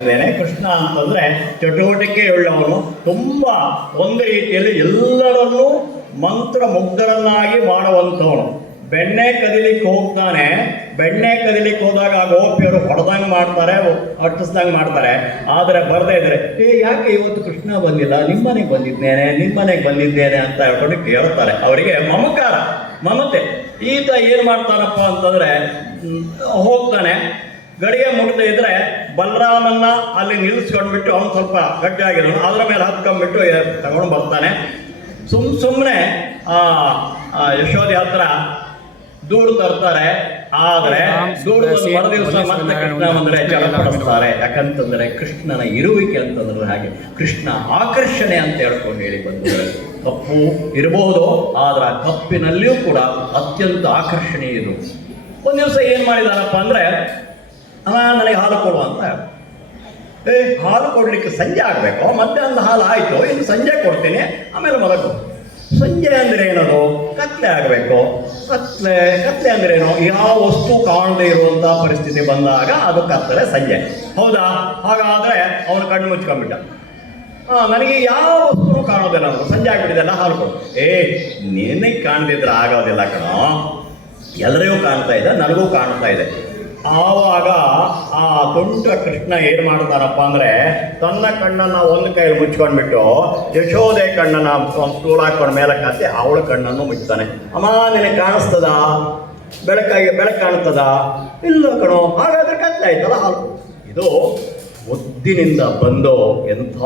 ಕೃಷ್ಣ ಅಂತಂದ್ರೆ ಚಟುವಟಿಕೆಯುಳ್ಳವನು, ತುಂಬಾ ಒಂದು ರೀತಿಯಲ್ಲಿ ಎಲ್ಲರನ್ನೂ ಮಂತ್ರ ಮುಗ್ಧರನ್ನಾಗಿ ಮಾಡುವಂಥವನು. ಬೆಣ್ಣೆ ಕದಿಲಿಕ್ಕೆ ಹೋಗ್ತಾನೆ, ಬೆಣ್ಣೆ ಕದಿಲಿಕ್ಕೆ ಹೋದಾಗ ಆ ಗೋಪಿಯರು ಹೊಡೆದಂಗೆ ಮಾಡ್ತಾರೆ, ಅಟ್ಟಿಸ್ದಂಗೆ ಮಾಡ್ತಾರೆ. ಆದರೆ ಬರದೇ ಇದ್ರೆ ಯಾಕೆ ಇವತ್ತು ಕೃಷ್ಣ ಬಂದಿಲ್ಲ, ನಿಮ್ಮನೆಗೆ ಬಂದಿದ್ದೇನೆ ಅಂತ ಹೇಳ್ಕೊಂಡು ಕೇಳ್ತಾರೆ. ಅವರಿಗೆ ಮಮಕಾರ, ಮಮತೆ. ಈತ ಏನು ಮಾಡ್ತಾನಪ್ಪ ಅಂತಂದ್ರೆ ಹೋಗ್ತಾನೆ, ಗಡಿಗೆ ಮುಟ್ತಾ ಇದ್ರೆ ಬಲರಾಮನ್ನ ಅಲ್ಲಿ ನಿಲ್ಲಿಸ್ಕೊಂಡ್ಬಿಟ್ಟು ಅವನು ಸ್ವಲ್ಪ ಗಟ್ಟಿಯಾಗಿರೋನು ಅದರ ಮೇಲೆ ಹತ್ಕೊಂಡ್ಬಿಟ್ಟು ತಗೊಂಡು ಬರ್ತಾನೆ. ಸುಮ್ಮನೆ ಯಶೋಧಿ ಹತ್ರ ದೂರು ತರ್ತಾರೆ. ಆದರೆ ದೂರು ಮರು ದಿವಸ ಮತ್ತೆ ಕೃಷ್ಣ ಬಂದರೆ ಚಡಪಡಿಸ್ತಾರೆ. ಯಾಕಂತಂದ್ರೆ ಕೃಷ್ಣನ ಇರುವಿಕೆ ಅಂತಂದ್ರೆ ಹಾಗೆ, ಕೃಷ್ಣ ಆಕರ್ಷಣೆ ಅಂತ ಹೇಳ್ಕೊಂಡು ಹೇಳಿ ಬಂದಿದ್ದಾರೆ. ಕಪ್ಪು ಇರಬಹುದು, ಆದ್ರೆ ಆ ಕಪ್ಪಿನಲ್ಲಿಯೂ ಕೂಡ ಅತ್ಯಂತ ಆಕರ್ಷಣೀಯ ಇದು. ಒಂದು ದಿವಸ ಏನು ಮಾಡಿದಾರಪ್ಪ ಅಂದರೆ, ನನಗೆ ಹಾಲು ಕೊಡು ಅಂತ. ಹಾಲು ಕೊಡಲಿಕ್ಕೆ ಸಂಜೆ ಆಗಬೇಕು, ಮಧ್ಯಾಹ್ನದ ಹಾಲು ಆಯಿತು, ಇನ್ನು ಸಂಜೆ ಕೊಡ್ತೀನಿ, ಆಮೇಲೆ ಮಲಗು. ಸಂಜೆ ಅಂದರೆ ಏನದು? ಕತ್ಲೆ ಆಗಬೇಕು. ಕತ್ಲೆ ಅಂದ್ರೇನು? ಯಾವ ವಸ್ತು ಕಾಣದೇ ಇರುವಂಥ ಪರಿಸ್ಥಿತಿ ಬಂದಾಗ ಅದು ಕತ್ತಲೆ, ಸಂಜೆ. ಹೌದಾ? ಹಾಗಾದರೆ ಅವನು ಕಣ್ಣು ಮುಚ್ಕೊಂಡ್ಬಿಟ್ಟ. ನನಗೆ ಯಾವ ವಸ್ತುನೂ ಕಾಣೋದಿಲ್ಲ, ನನಗೆ ಸಂಜೆ ಆಗಿಬಿಟ್ಟಿದೆಲ್ಲ, ಹಾಲು ಕೊಡು. ನಿನಗೆ ಕಾಣದಿದ್ರೆ ಆಗೋದಿಲ್ಲ ಕಣೋ, ಎಲ್ಲರಿಗೂ ಕಾಣ್ತಾ ಇದೆ, ನನಗೂ ಕಾಣ್ತಾ ಇದೆ. ಆವಾಗ ಆ ತುಂಟ ಕೃಷ್ಣ ಏನು ಮಾಡ್ತಾನಪ್ಪ ಅಂದರೆ, ತನ್ನ ಕಣ್ಣನ್ನು ಒಂದು ಕೈಯಲ್ಲಿ ಮುಚ್ಕೊಂಡ್ಬಿಟ್ಟು ಯಶೋದೆ ಕಣ್ಣನ್ನು ಸ್ಟೂಲ್ ಹಾಕೊಂಡು ಮೇಲೆ ಕಾಸಿ ಅವಳ ಕಣ್ಣನ್ನು ಮುಚ್ತಾನೆ. ಅಮ್ಮ ನಿನಗೆ ಕಾಣಿಸ್ತದ? ಬೆಳಕು ಕಾಣ್ತದ? ಇಲ್ಲ ಕಣೋ. ಹಾಗಾದ್ರೆ ಕತ್ಲೆ ಆಯ್ತಲ್ಲ, ಹಾಲು. ಇದು ಮುದ್ದಿನಿಂದ ಬಂದು ಎಂಥ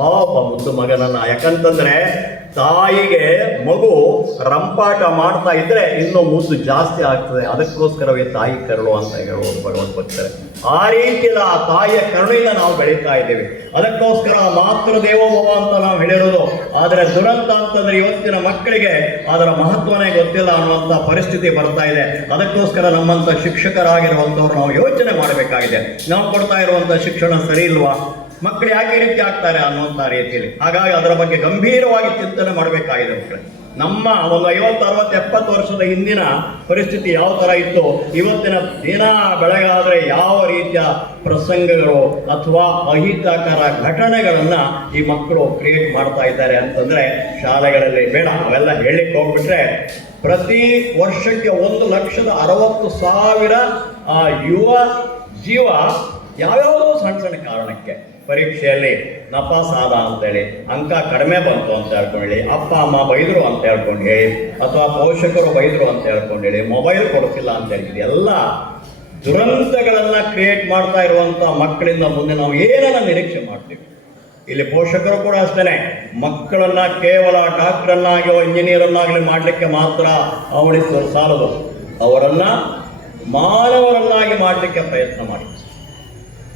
ಮುದ್ದು ಮಗನನ್ನ. ಯಾಕಂತಂದ್ರೆ ತಾಯಿಗೆ ಮಗು ರಂಪಾಟ ಮಾಡ್ತಾ ಇದ್ರೆ ಇನ್ನೂ ಮುದ್ದು ಜಾಸ್ತಿ ಆಗ್ತದೆ. ಅದಕ್ಕೋಸ್ಕರವೇ ತಾಯಿ ಕರುಳು ಅಂತ ಹೇಳುವುದು ಭಗವಂತ ಭಕ್ತರೆ. ಆ ರೀತಿಯಲ್ಲಿ ಆ ತಾಯಿಯ ಕರುಣಿಂದ ನಾವು ಬೆಳೀತಾ ಇದ್ದೇವೆ. ಅದಕ್ಕೋಸ್ಕರ ಮಾತೃ ದೇವೋಭವ ಅಂತ ನಾವು ಹೇಳಿರೋದು. ಆದರೆ ದುರಂತ ಅಂತಂದ್ರೆ ಇವತ್ತಿನ ಮಕ್ಕಳಿಗೆ ಅದರ ಮಹತ್ವನೇ ಗೊತ್ತಿಲ್ಲ ಅನ್ನುವಂಥ ಪರಿಸ್ಥಿತಿ ಬರ್ತಾ ಇದೆ. ಅದಕ್ಕೋಸ್ಕರ ನಮ್ಮಂಥ ಶಿಕ್ಷಕರಾಗಿರುವಂಥವ್ರು ನಾವು ಯೋಚನೆ ಮಾಡಬೇಕಾಗಿದೆ. ನಾವು ಕೊಡ್ತಾ ಇರುವಂಥ ಶಿಕ್ಷಣ ಸರಿ ಇಲ್ವಾ, ಮಕ್ಕಳು ಯಾಕೆ ಈ ರೀತಿ ಆಗ್ತಾರೆ ಅನ್ನುವಂಥ ರೀತಿಯಲ್ಲಿ. ಹಾಗಾಗಿ ಅದರ ಬಗ್ಗೆ ಗಂಭೀರವಾಗಿ ಚಿಂತನೆ ಮಾಡಬೇಕಾಗಿದೆ ಮಕ್ಕಳು. ನಮ್ಮ ಒಂದು 50, 60, 70 ವರ್ಷದ ಹಿಂದಿನ ಪರಿಸ್ಥಿತಿ ಯಾವ ಥರ ಇತ್ತು, ಇವತ್ತಿನ ದಿನ ಬೆಳಗಾದರೆ ಯಾವ ರೀತಿಯ ಪ್ರಸಂಗಗಳು ಅಥವಾ ಅಹಿತಕರ ಘಟನೆಗಳನ್ನು ಈ ಮಕ್ಕಳು ಕ್ರಿಯೇಟ್ ಮಾಡ್ತಾ ಇದ್ದಾರೆ ಅಂತಂದರೆ ಶಾಲೆಗಳಲ್ಲಿ ಬೇಡ ಅವೆಲ್ಲ ಹೇಳಲಿಕ್ಕೆ ಹೋಗ್ಬಿಟ್ರೆ, ಪ್ರತಿ ವರ್ಷಕ್ಕೆ 1,60,000 ಯುವ ಜೀವ ಯಾವ್ಯಾವುದೋ ಸಣ್ಣ ಕಾರಣಕ್ಕೆ ಪರೀಕ್ಷೆಯಲ್ಲಿ ನಪಾಸಾದ ಅಂತೇಳಿ, ಅಂಕ ಕಡಿಮೆ ಬಂತು ಅಂತ ಹೇಳ್ಕೊಂಡು ಹೇಳಿ, ಅಪ್ಪ ಅಮ್ಮ ಬೈದರು ಅಂತ ಹೇಳ್ಕೊಂಡು ಹೇಳಿ, ಅಥವಾ ಪೋಷಕರು ಬೈದರು ಅಂತ ಹೇಳ್ಕೊಂಡು ಹೇಳಿ, ಮೊಬೈಲ್ ಕೊಡ್ತಿಲ್ಲ ಅಂತ ಹೇಳಿದ್ವಿ, ಎಲ್ಲ ದುರಂತಗಳನ್ನು ಕ್ರಿಯೇಟ್ ಮಾಡ್ತಾ ಇರುವಂಥ ಮಕ್ಕಳಿಂದ ಮುಂದೆ ನಾವು ಏನನ್ನ ನಿರೀಕ್ಷೆ ಮಾಡ್ತೀವಿ? ಇಲ್ಲಿ ಪೋಷಕರು ಕೂಡ ಅಷ್ಟೇ, ಮಕ್ಕಳನ್ನ ಕೇವಲ ಡಾಕ್ಟ್ರನ್ನಾಗಿಯೋ ಇಂಜಿನಿಯರನ್ನಾಗಲಿ ಮಾಡಲಿಕ್ಕೆ ಮಾತ್ರ ಅವಳಿಸಲು ಸಾಲದು, ಅವರನ್ನ ಮಾನವರನ್ನಾಗಿ ಮಾಡಲಿಕ್ಕೆ ಪ್ರಯತ್ನ ಮಾಡಿ.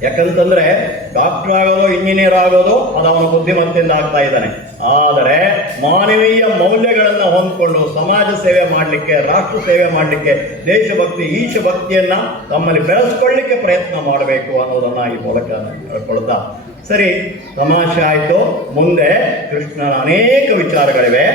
ಯಾಕಂತಂದ್ರೆ ಡಾಕ್ಟರ್ ಆಗೋದು, ಇಂಜಿನಿಯರ್ ಆಗೋದು ಅದು ಅವನ ಬುದ್ಧಿಮತ್ತೆಯಿಂದ ಆಗ್ತಾ ಇದ್ದಾನೆ. ಆದರೆ ಮಾನವೀಯ ಮೌಲ್ಯಗಳನ್ನು ಹೊಂದ್ಕೊಂಡು ಸಮಾಜ ಸೇವೆ ಮಾಡಲಿಕ್ಕೆ, ರಾಷ್ಟ್ರ ಸೇವೆ ಮಾಡಲಿಕ್ಕೆ, ದೇಶಭಕ್ತಿ, ಈಶಭಕ್ತಿಯನ್ನು ತಮ್ಮಲ್ಲಿ ಬೆಳೆಸ್ಕೊಳ್ಳಿಕ್ಕೆ ಪ್ರಯತ್ನ ಮಾಡಬೇಕು ಅನ್ನೋದನ್ನು ಈ ಮೂಲಕ ಹೇಳ್ಕೊಳ್ತಾ, ಸರಿ ತಮಾಷೆ ಆಯಿತು. ಮುಂದೆ ಕೃಷ್ಣನ ಅನೇಕ ವಿಚಾರಗಳಿವೆ.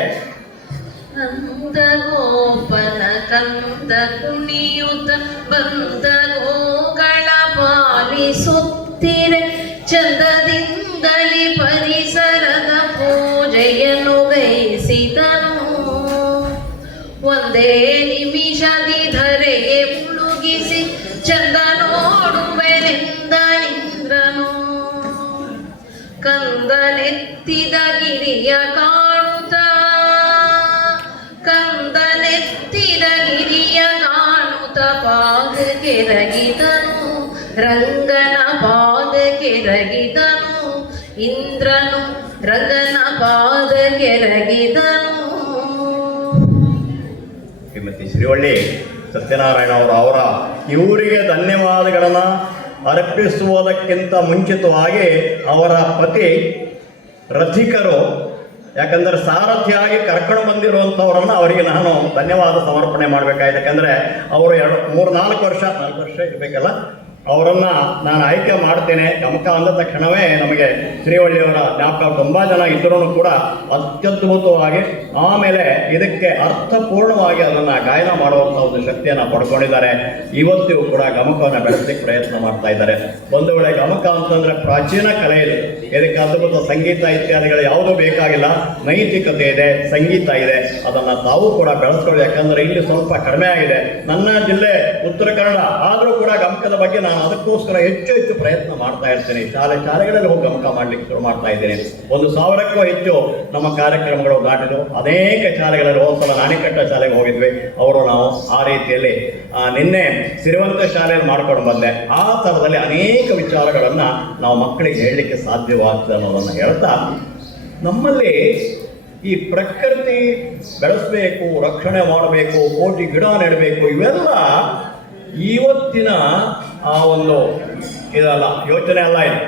ಕಂದ ಗೋಪನ ಕಂದ ಕುಣಿಯುತ ಬಂದ ಗೋಗಳ ಪಾಲಿಸುತ್ತಿರೆ, ಚಂದದಿಂದಲೇ ಪರಿಸರದ ಪೂಜೆಯನ್ನು ಗೈಸಿದನು. ಒಂದೇ ನಿಮಿಷದಿ ಧರೆಗೆ ಮುಳುಗಿಸಿ ಚಂದ ನೋಡುವೆನೆಂದ ನಿಂದ್ರನು. ಕಂದನೆತ್ತಿದ ಗಿರಿಯ ಕಾಣುತ್ತ, ಕಂದನೆತ್ತಿದ ಗಿರಿಯ ಕಾಣುತ್ತ ಪಾದಕ್ಕೆರಗಿದನು. ರಂಗನ ಪಾದಕ್ಕೆರಗಿದನು. ಇಂದ್ರನು ರಂಗನ ಪಾದಕ್ಕೆರಗಿದನು. ಶ್ರೀಮತಿ ಶ್ರೀವಳ್ಳಿ ಸತ್ಯನಾರಾಯಣ ಅವರ ಇವರಿಗೆ ಧನ್ಯವಾದಗಳನ್ನು ಅರ್ಪಿಸುವುದಕ್ಕಿಂತ ಮುಂಚಿತವಾಗಿ ಅವರ ಪತಿ ರಥಿಕರು, ಯಾಕಂದರೆ ಸಾರಥಿಯಾಗಿ ಕರ್ಕೊಂಡು ಬಂದಿರುವಂಥವರನ್ನು ಅವರಿಗೆ ನಾನು ಧನ್ಯವಾದ ಸಮರ್ಪಣೆ ಮಾಡಬೇಕಾಗಿದೆ. ಯಾಕಂದರೆ ಅವರು 4 ವರ್ಷ ಇರಬೇಕಲ್ಲ, ಅವರನ್ನ ನಾನು ಆಯ್ಕೆ ಮಾಡ್ತೇನೆ. ಗಮಕ ಅಂದ ತಕ್ಷಣವೇ ನಮಗೆ ಶ್ರೀವಳ್ಳಿಯವರ ಜ್ಞಾಪಕ ತುಂಬ ಜನ ಇದ್ರೂ ಕೂಡ ಅತ್ಯದ್ಭುತವಾಗಿ ಆಮೇಲೆ ಇದಕ್ಕೆ ಅರ್ಥಪೂರ್ಣವಾಗಿ ಅದನ್ನು ಗಾಯನ ಮಾಡುವಂಥ ಒಂದು ಶಕ್ತಿಯನ್ನು ಪಡ್ಕೊಂಡಿದ್ದಾರೆ. ಇವತ್ತಿಗೂ ಕೂಡ ಗಮಕವನ್ನು ಬೆಳೆಸಲಿಕ್ಕೆ ಪ್ರಯತ್ನ ಮಾಡ್ತಾ ಇದ್ದಾರೆ. ಒಂದು ವೇಳೆ ಗಮಕ ಅಂತಂದರೆ ಪ್ರಾಚೀನ ಕಲೆ ಇದೆ, ಇದಕ್ಕೆ ಅದ್ಭುತ ಸಂಗೀತ ಇತ್ಯಾದಿಗಳು ಯಾವುದೂ ಬೇಕಾಗಿಲ್ಲ. ನೈತಿಕತೆ ಇದೆ, ಸಂಗೀತ ಇದೆ, ಅದನ್ನು ತಾವು ಕೂಡ ಬೆಳೆಸ್ಕೊಳ್ಳಿ. ಯಾಕಂದರೆ ಇಲ್ಲಿ ಸ್ವಲ್ಪ ಕಡಿಮೆ ಆಗಿದೆ. ನನ್ನ ಜಿಲ್ಲೆ ಉತ್ತರ ಕನ್ನಡ ಆದರೂ ಕೂಡ ಗಮಕದ ಬಗ್ಗೆ ನಾನು ಅದಕ್ಕೋಸ್ಕರ ಹೆಚ್ಚು ಹೆಚ್ಚು ಪ್ರಯತ್ನ ಮಾಡ್ತಾ ಇರ್ತೇನೆ. ಶಾಲೆಗಳಲ್ಲಿ ಹೋಗಿ ಗಮಕ ಮಾಡಲಿಕ್ಕೆ ಶುರು ಮಾಡ್ತಾ ಇದ್ದೇನೆ. 1,000ಕ್ಕೂ ಹೆಚ್ಚು ನಮ್ಮ ಕಾರ್ಯಕ್ರಮಗಳು ದಾಟಿದ್ದು. ಅನೇಕ ಶಾಲೆಗಳಲ್ಲಿ ಹೋದ್ಸಲ ನಾಣಿಕಟ್ಟ ಶಾಲೆಗೆ ಹೋಗಿದ್ವಿ. ಅವರು ನಾವು ಆ ರೀತಿಯಲ್ಲಿ ನಿನ್ನೆ ಸಿರಿವಂತ ಶಾಲೆಯಲ್ಲಿ ಮಾಡ್ಕೊಂಡು ಬಂದೆ. ಆ ಥರದಲ್ಲಿ ಅನೇಕ ವಿಚಾರಗಳನ್ನು ನಾವು ಮಕ್ಕಳಿಗೆ ಹೇಳಲಿಕ್ಕೆ ಸಾಧ್ಯವಾಗ್ತದೆ ಅನ್ನೋದನ್ನು ಹೇಳ್ತಾ, ನಮ್ಮಲ್ಲಿ ಈ ಪ್ರಕೃತಿ ಬೆಳೆಸಬೇಕು, ರಕ್ಷಣೆ ಮಾಡಬೇಕು, ಕೋಟಿ ಗಿಡ ನೆಡಬೇಕು, ಇವೆಲ್ಲ ಇವತ್ತಿನ ಆ ಒಂದು ಇದಲ್ಲ, ಯೋಚನೆ ಅಲ್ಲ ಇದು.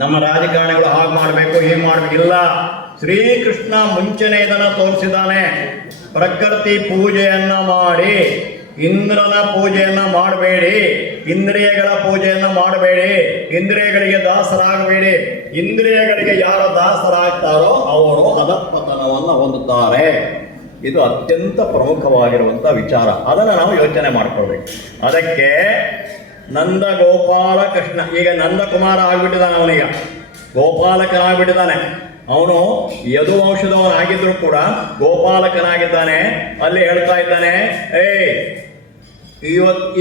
ನಮ್ಮ ರಾಜಕಾರಣಿಗಳು ಹಾಗೆ ಮಾಡಬೇಕು, ಹೀಗೆ ಮಾಡಬೇಕಿಲ್ಲ. ಶ್ರೀಕೃಷ್ಣ ಮುಂಚೆನೇ ಇದನ್ನು ತೋರಿಸಿದ್ದಾನೆ. ಪ್ರಕೃತಿ ಪೂಜೆಯನ್ನು ಮಾಡಿ, ಇಂದ್ರನ ಪೂಜೆಯನ್ನು ಮಾಡಬೇಡಿ, ಇಂದ್ರಿಯಗಳ ಪೂಜೆಯನ್ನು ಮಾಡಬೇಡಿ, ಇಂದ್ರಿಯಗಳಿಗೆ ದಾಸರಾಗಬೇಡಿ. ಇಂದ್ರಿಯಗಳಿಗೆ ಯಾರು ದಾಸರಾಗ್ತಾರೋ ಅವರು ಅಧಃಪತನವನ್ನು ಹೊಂದುತ್ತಾರೆ. ಇದು ಅತ್ಯಂತ ಪ್ರಮುಖವಾಗಿರುವಂಥ ವಿಚಾರ. ಅದನ್ನು ನಾವು ಯೋಚನೆ ಮಾಡಿಕೊಳ್ಬೇಕು. ಅದಕ್ಕೆ ನಂದ ಗೋಪಾಲ ಕೃಷ್ಣ, ಈಗ ನಂದಕುಮಾರ ಆಗಿಬಿಟ್ಟಿದ್ದಾನೆ, ಅವನೀಗ ಗೋಪಾಲಕನಾಗ್ಬಿಟ್ಟಿದ್ದಾನೆ. ಅವನು ಯದುವಂಶದವನಾಗಿದ್ದರೂ ಕೂಡ ಗೋಪಾಲಕನಾಗಿದ್ದಾನೆ. ಅಲ್ಲಿ ಹೇಳ್ತಾ ಇದ್ದಾನೆ,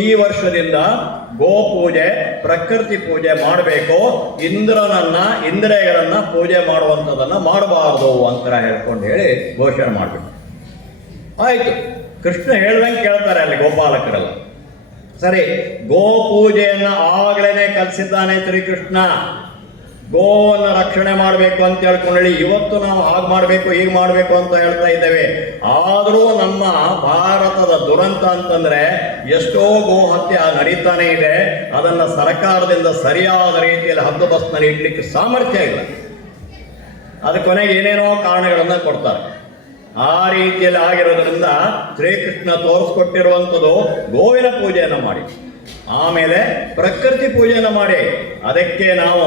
ಈ ವರ್ಷದಿಂದ ಗೋಪೂಜೆ, ಪ್ರಕೃತಿ ಪೂಜೆ ಮಾಡಬೇಕು, ಇಂದ್ರಿಯಗಳನ್ನ ಪೂಜೆ ಮಾಡುವಂಥದ್ದನ್ನು ಮಾಡಬಾರ್ದು ಅಂತ ಹೇಳ್ಕೊಂಡು ಹೇಳಿ ಘೋಷಣೆ ಮಾಡಬೇಕು. ಆಯಿತು, ಕೃಷ್ಣ ಹೇಳ್ದಂಗೆ ಕೇಳ್ತಾರೆ ಅಲ್ಲಿ ಗೋಪಾಲಕರೆಲ್ಲ. ಸರಿ, ಗೋಪೂಜೆಯನ್ನು ಆಗಲೇ ಕಲಿಸಿದ್ದಾನೆ ಶ್ರೀಕೃಷ್ಣ. ಗೋವನ್ನು ರಕ್ಷಣೆ ಮಾಡಬೇಕು ಅಂತ ಹೇಳ್ಕೊಂಡು ಹೇಳಿ ಇವತ್ತು ನಾವು ಹಾಗೆ ಮಾಡಬೇಕು, ಹೀಗೆ ಮಾಡಬೇಕು ಅಂತ ಹೇಳ್ತಾ ಇದ್ದೇವೆ. ಆದರೂ ನಮ್ಮ ಭಾರತದ ದುರಂತ ಅಂತಂದರೆ ಎಷ್ಟೋ ಗೋ ಹತ್ಯೆ ನಡೀತಾನೆ ಇದೆ. ಅದನ್ನು ಸರ್ಕಾರದಿಂದ ಸರಿಯಾದ ರೀತಿಯಲ್ಲಿ ಹದ್ದುಬಸ್ತಿನಲ್ಲಿ ಇಡ್ಲಿಕ್ಕೆ ಸಾಮರ್ಥ್ಯ ಇಲ್ಲ. ಅದು ಕೊನೆಗೆ ಏನೇನೋ ಕಾರಣಗಳನ್ನು ಕೊಡ್ತಾರೆ. ಆ ರೀತಿಯಲ್ಲಿ ಆಗಿರೋದ್ರಿಂದ ಶ್ರೀಕೃಷ್ಣ ತೋರಿಸ್ಕೊಟ್ಟಿರುವಂಥದ್ದು ಗೋವಿನ ಪೂಜೆಯನ್ನು ಮಾಡಿ, ಆಮೇಲೆ ಪ್ರಕೃತಿ ಪೂಜೆಯನ್ನು ಮಾಡಿ. ಅದಕ್ಕೆ ನಾವು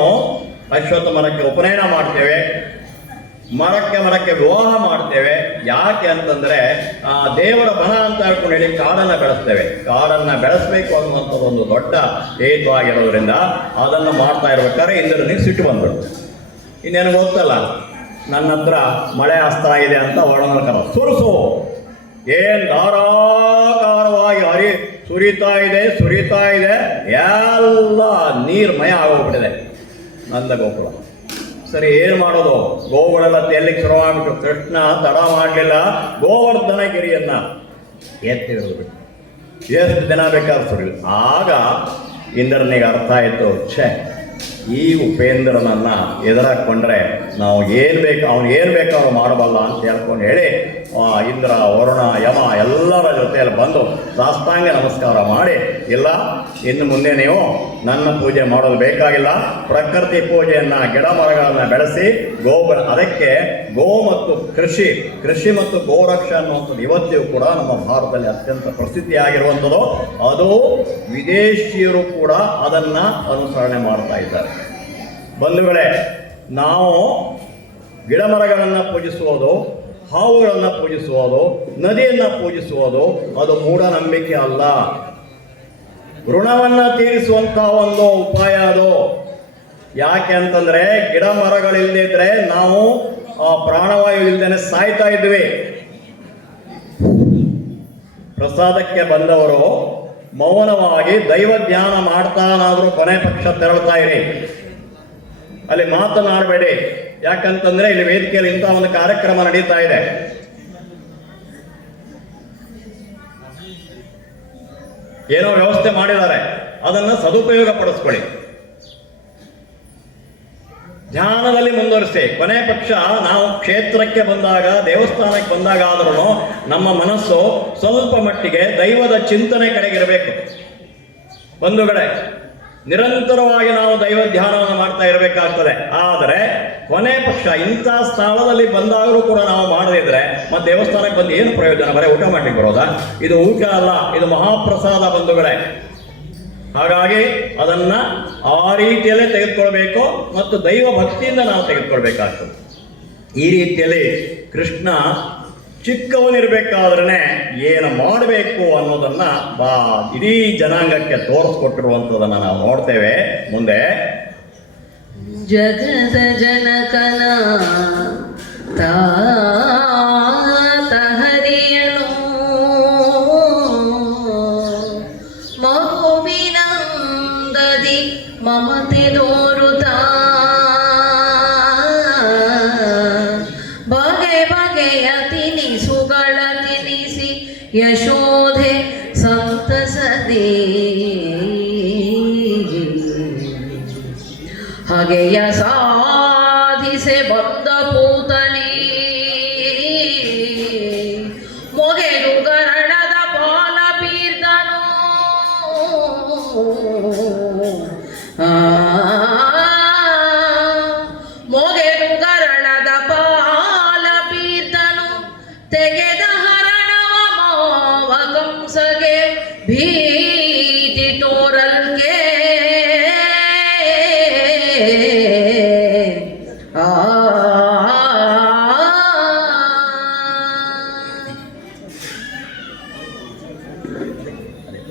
ಅಶ್ವತ್ಥ ಮರಕ್ಕೆ ಉಪನಯನ ಮಾಡ್ತೇವೆ, ಮರಕ್ಕೆ ವಿವಾಹ ಮಾಡ್ತೇವೆ. ಯಾಕೆ ಅಂತಂದರೆ ದೇವರ ಬನ ಅಂತ ಹೇಳ್ಕೊಂಡು ಹೇಳಿ ಕಾಡನ್ನು ಬೆಳೆಸ್ತೇವೆ. ಕಾಡನ್ನು ಬೆಳೆಸಬೇಕು ಅನ್ನುವಂಥದ್ದು ಒಂದು ದೊಡ್ಡ ಹೇತು ಆಗಿರೋದ್ರಿಂದ ಅದನ್ನು ಮಾಡ್ತಾ ಇರ್ಬೇಕಾದ್ರೆ ಇಂದ್ರನಿಗೆ ಸಿಟ್ಟು ಬಂದ್ಬಿಡ್ತು. ಇನ್ನೇನು ಗೊತ್ತಲ್ಲ, ನನ್ನ ಹತ್ರ ಮಳೆ ಹಸ್ತಾ ಇದೆ ಅಂತ ವರ್ಣನಕರ ಸುರಿಸು, ಏನು ಧಾರಾಕಾರವಾಗಿ ಸುರಿತಾ ಇದೆ, ಎಲ್ಲ ನೀರ್ಮಯ ಆಗೋಗ್ಬಿಟ್ಟಿದೆ ನಂದಗೋಕುಲ. ಸರಿ, ಏನು ಮಾಡೋದು? ಗೋಗಳೆಲ್ಲ ತೇಲಿಕ್ಕೆ ಶುರುವಾಗ್ಬಿಟ್ಟು ಕೃಷ್ಣ ತಡ ಮಾಡಲಿಲ್ಲ, ಗೋವರ್ಧನಗಿರಿಯನ್ನು ಎತ್ತಿ ಹಿಡಿದ್ಬಿಟ್ಟು ಎಷ್ಟು ದಿನ ಬೇಕಾದ್ರೂ ಸುರಿಲಿ. ಆಗ ಇಂದ್ರನಿಗೆ ಅರ್ಥ ಆಯಿತು, ಈ ಉಪೇಂದ್ರನನ್ನು ಎದುರಾಕೊಂಡ್ರೆ ನಾವು ಏನು ಬೇಕು, ಅವನು ಏನು ಬೇಕು ಅವನು ಮಾಡಬಲ್ಲ ಅಂತ ಹೇಳ್ಕೊಂಡು ಹೇಳಿ ಇಂದ್ರ, ವರುಣ, ಯಮ ಎಲ್ಲರ ಜೊತೆಯಲ್ಲಿ ಬಂದು ಸಾಷ್ಟಾಂಗ ನಮಸ್ಕಾರ ಮಾಡಿ, ಇಲ್ಲ ಇನ್ನು ಮುಂದೆ ನೀವು ನನ್ನ ಪೂಜೆ ಮಾಡೋದು ಬೇಕಾಗಿಲ್ಲ, ಪ್ರಕೃತಿ ಪೂಜೆಯನ್ನು, ಗಿಡ ಮರಗಳನ್ನು ಬೆಳೆಸಿ ಅದಕ್ಕೆ ಗೋ ಮತ್ತು ಕೃಷಿ ಮತ್ತು ಗೋರಕ್ಷೆ ಅನ್ನುವಂಥದ್ದು ಇವತ್ತಿಗೂ ಕೂಡ ನಮ್ಮ ಭಾರತದಲ್ಲಿ ಅತ್ಯಂತ ಪ್ರಸಿದ್ಧಿಯಾಗಿರುವಂಥದ್ದು. ಅದು ವಿದೇಶಿಯರು ಕೂಡ ಅದನ್ನು ಅನುಸರಣೆ ಮಾಡ್ತಾ ಇದ್ದಾರೆ. ಬಂಧುಗಳೇ, ನಾವು ಗಿಡ ಮರಗಳನ್ನು ಪೂಜಿಸುವುದು, ಹಾವುಗಳನ್ನು ಪೂಜಿಸುವುದು, ನದಿಯನ್ನು ಪೂಜಿಸುವುದು ಅದು ಮೂಢನಂಬಿಕೆ ಅಲ್ಲ. ಋಣವನ್ನು ತೀರಿಸುವಂಥ ಒಂದು ಉಪಾಯ ಅದು. ಯಾಕೆ ಅಂತಂದರೆ ಗಿಡ ಮರಗಳಿಲ್ಲದಿದ್ದರೆ ನಾವು ಪ್ರಾಣವಾಯು ಇಲ್ಲದೇ ಸಾಯ್ತಾ ಇದ್ವಿ. ಪ್ರಸಾದಕ್ಕೆ ಬಂದವರು ಮೌನವಾಗಿ ದೈವ ಧ್ಯಾನ ಮಾಡ್ತಾನಾದರೂ ಕೊನೆ ಪಕ್ಷ ತೆರಳ್ತಾ ಇರಿ, ಅಲ್ಲಿ ಮಾತನಾಡಬೇಡಿ. ಯಾಕಂತಂದ್ರೆ ಇಲ್ಲಿ ವೇದಿಕೆಯಲ್ಲಿ ಇಂಥ ಒಂದು ಕಾರ್ಯಕ್ರಮ ನಡೀತಾ ಇದೆ. ಏನೋ ವ್ಯವಸ್ಥೆ ಮಾಡಿದ್ದಾರೆ, ಅದನ್ನು ಸದುಪಯೋಗ ಪಡಿಸ್ಕೊಳ್ಳಿ. ಧ್ಯಾನದಲ್ಲಿ ಮುಂದುವರಿಸಿ. ಕೊನೆ ಪಕ್ಷ ನಾವು ಕ್ಷೇತ್ರಕ್ಕೆ ಬಂದಾಗ, ದೇವಸ್ಥಾನಕ್ಕೆ ಬಂದಾಗ ಆದ್ರೂ ನಮ್ಮ ಮನಸ್ಸು ಸ್ವಲ್ಪ ಮಟ್ಟಿಗೆ ದೈವದ ಚಿಂತನೆ ಕಡೆಗಿರಬೇಕು. ಬಂಧುಗಳೇ, ನಿರಂತರವಾಗಿ ನಾವು ದೈವ ಧ್ಯಾನವನ್ನು ಮಾಡ್ತಾ ಇರಬೇಕಾಗ್ತದೆ. ಆದರೆ ಕೊನೆ ಪಕ್ಷ ಇಂಥ ಸ್ಥಳದಲ್ಲಿ ಬಂದಾಗಲೂ ಕೂಡ ನಾವು ಮಾಡದಿದ್ರೆ ಮತ್ತೆ ದೇವಸ್ಥಾನಕ್ಕೆ ಬಂದು ಏನು ಪ್ರಯೋಜನ? ಬರೀ ಊಟ ಮಾಡ್ಲಿಕ್ಕೆ ಬರೋದಾ? ಇದು ಊಟ ಅಲ್ಲ, ಇದು ಮಹಾಪ್ರಸಾದ ಬಂಧುಗಳೇ. ಹಾಗಾಗಿ ಅದನ್ನ ಆ ರೀತಿಯಲ್ಲೇ ತೆಗೆದುಕೊಳ್ಬೇಕು ಮತ್ತು ದೈವ ಭಕ್ತಿಯಿಂದ ನಾವು ತೆಗೆದುಕೊಳ್ಬೇಕಾಗ್ತದೆ. ಈ ರೀತಿಯಲ್ಲಿ ಕೃಷ್ಣ ಚಿಕ್ಕವನಿರ್ಬೇಕಾದ್ರೆ ಏನು ಮಾಡಬೇಕು ಅನ್ನೋದನ್ನ ಇಡೀ ಜನಾಂಗಕ್ಕೆ ತೋರಿಸ್ಕೊಟ್ಟಿರುವಂಥದ್ದನ್ನು ನಾವು ನೋಡ್ತೇವೆ. ಮುಂದೆ ಜಗದ ಜನಕನ ತಾತ ಹರಿಯನು ಮಗುವಿನಂದದಿ ಮಮತೆ ತೋರುತ್ತಾ ಬಗೆ ಬಗೆಯ ತಿನಿಸುಗಳ ತಿನಿಸಿ ಯಶೋಧೆ ಸಂತಸದಿ ಹಗೆಯ ಸಾಧಿಸೆ ಬಂದ ಪೂತನೆ ಮೊಗೆದು ಗರಣದ ಪಾಲ ಬೀರ್ದನು ಮೊಗೆದು ಗರಣದ ಪಾಲ ಬೀರ್ದನು ತೆಗೆದ ಹರಣವ ಮಾವ ಕಂಸಗೆ ಭೀತಿ ತೋರಲ್ಗೆ